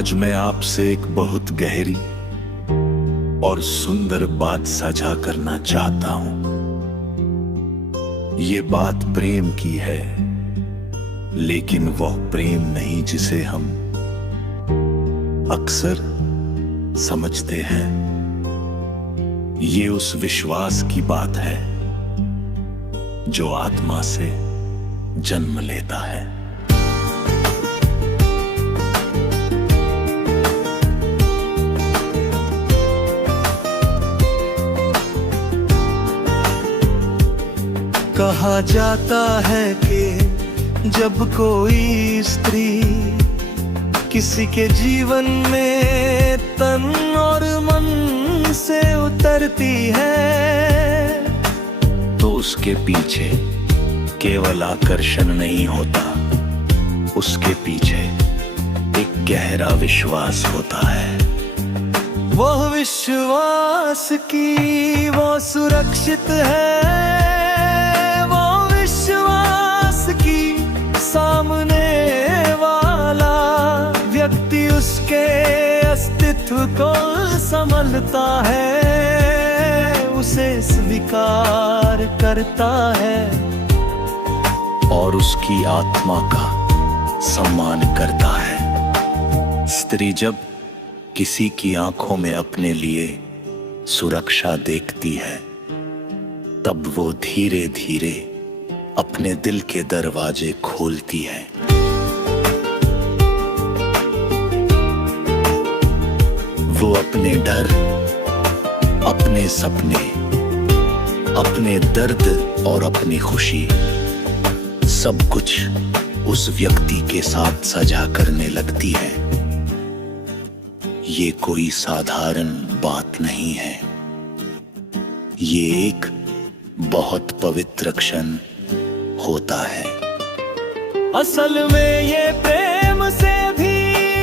आज मैं आपसे एक बहुत गहरी और सुंदर बात साझा करना चाहता हूं। ये बात प्रेम की है, लेकिन वह प्रेम नहीं जिसे हम अक्सर समझते हैं। ये उस विश्वास की बात है जो आत्मा से जन्म लेता है। कहा जाता है कि जब कोई स्त्री किसी के जीवन में तन और मन से उतरती है, तो उसके पीछे केवल आकर्षण नहीं होता, उसके पीछे एक गहरा विश्वास होता है। वह विश्वास की वो सुरक्षित है, सामने वाला व्यक्ति उसके अस्तित्व को समझता है, उसे स्वीकार करता है और उसकी आत्मा का सम्मान करता है। स्त्री जब किसी की आंखों में अपने लिए सुरक्षा देखती है, तब वो धीरे धीरे अपने दिल के दरवाजे खोलती है। वो अपने डर, अपने सपने, अपने दर्द और अपनी खुशी सब कुछ उस व्यक्ति के साथ साझा करने लगती है। ये कोई साधारण बात नहीं है, ये एक बहुत पवित्र क्षण होता है। असल में ये प्रेम से भी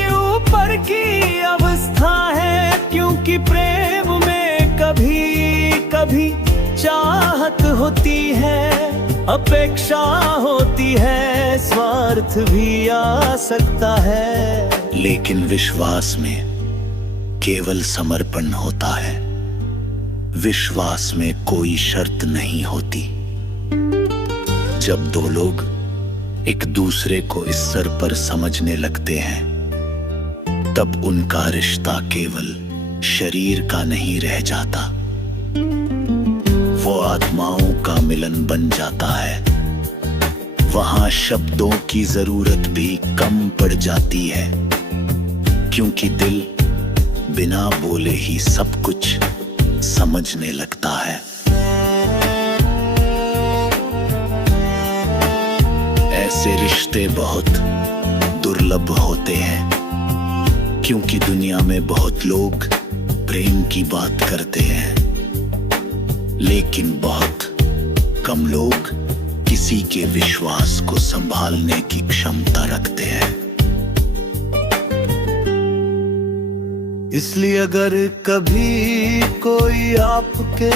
ऊपर की अवस्था है, क्योंकि प्रेम में कभी कभी चाहत होती है, अपेक्षा होती है, स्वार्थ भी आ सकता है। लेकिन विश्वास में केवल समर्पण होता है, विश्वास में कोई शर्त नहीं होती। जब दो लोग एक दूसरे को इस स्तर पर समझने लगते हैं, तब उनका रिश्ता केवल शरीर का नहीं रह जाता, वो आत्माओं का मिलन बन जाता है। वहां शब्दों की जरूरत भी कम पड़ जाती है, क्योंकि दिल बिना बोले ही सब कुछ समझने लगता है। ऐसे रिश्ते बहुत दुर्लभ होते हैं, क्योंकि दुनिया में बहुत लोग प्रेम की बात करते हैं, लेकिन बहुत कम लोग किसी के विश्वास को संभालने की क्षमता रखते हैं। इसलिए अगर कभी कोई आपके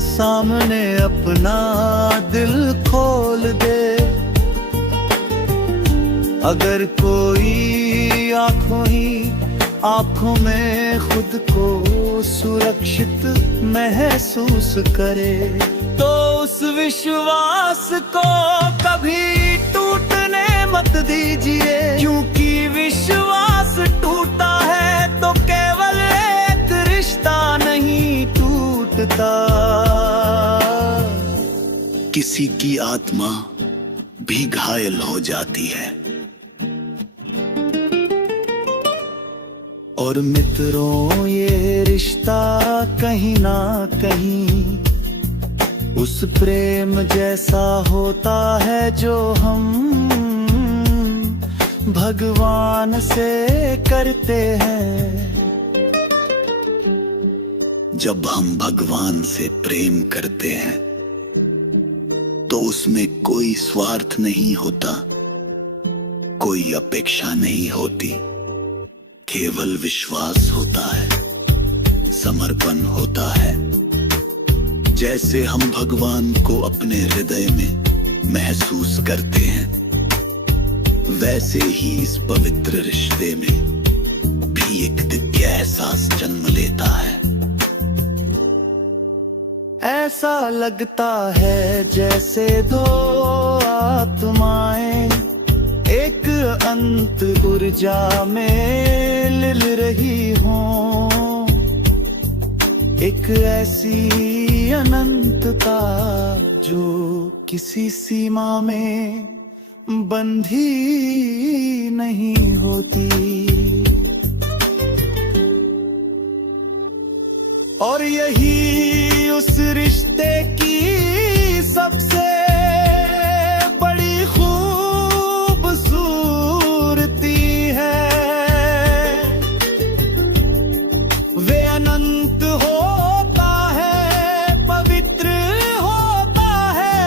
सामने अपना दिल खोल दे, अगर कोई आंखों में खुद को सुरक्षित महसूस करे, तो उस विश्वास को कभी टूटने मत दीजिए, क्योंकि विश्वास टूटा है तो केवल एक रिश्ता नहीं टूटता, किसी की आत्मा भी घायल हो जाती है। और मित्रों, ये रिश्ता कहीं ना कहीं उस प्रेम जैसा होता है जो हम भगवान से करते हैं। जब हम भगवान से प्रेम करते हैं, तो उसमें कोई स्वार्थ नहीं होता, कोई अपेक्षा नहीं होती, केवल विश्वास होता है, समर्पण होता है। जैसे हम भगवान को अपने हृदय में महसूस करते हैं, वैसे ही इस पवित्र रिश्ते में ही एक दिव्य एहसास जन्म लेता है। ऐसा लगता है जैसे दो आत्माएं एक अंत ऊर्जा में लिल रही हों, एक ऐसी अनंतता जो किसी सीमा में बंधी नहीं होती। और यही उस रिश्ते की सबसे बड़ी खूबसूरती है। वे अनंत होता है, पवित्र होता है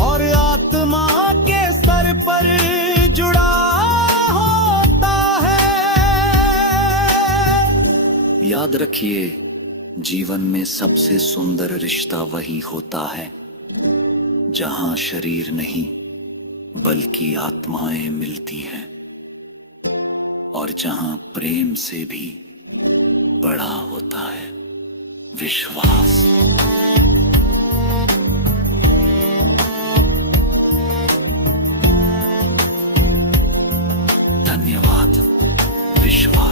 और आत्मा के स्तर पर जुड़ा होता है। याद रखिए, जीवन में सबसे सुंदर रिश्ता वही होता है जहां शरीर नहीं बल्कि आत्माएं मिलती हैं और जहां प्रेम से भी बड़ा होता है विश्वास। धन्यवाद। विश्वास।